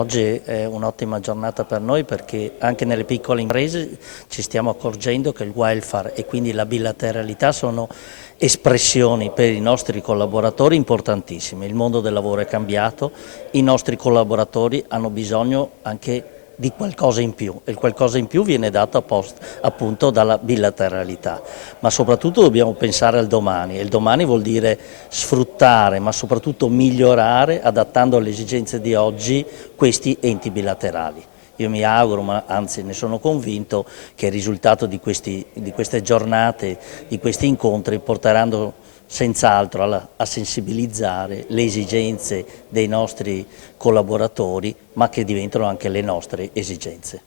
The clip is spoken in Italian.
Oggi è un'ottima giornata per noi perché anche nelle piccole imprese ci stiamo accorgendo che il welfare e quindi la bilateralità sono espressioni per i nostri collaboratori importantissime. Il mondo del lavoro è cambiato, i nostri collaboratori hanno bisogno anche di qualcosa in più e il qualcosa in più viene dato appunto dalla bilateralità, ma soprattutto dobbiamo pensare al domani e il domani vuol dire sfruttare ma soprattutto migliorare adattando alle esigenze di oggi questi enti bilaterali. Io mi auguro, ma anzi ne sono convinto, che il risultato di queste giornate, di questi incontri porteranno senz'altro a sensibilizzare le esigenze dei nostri collaboratori, ma che diventano anche le nostre esigenze.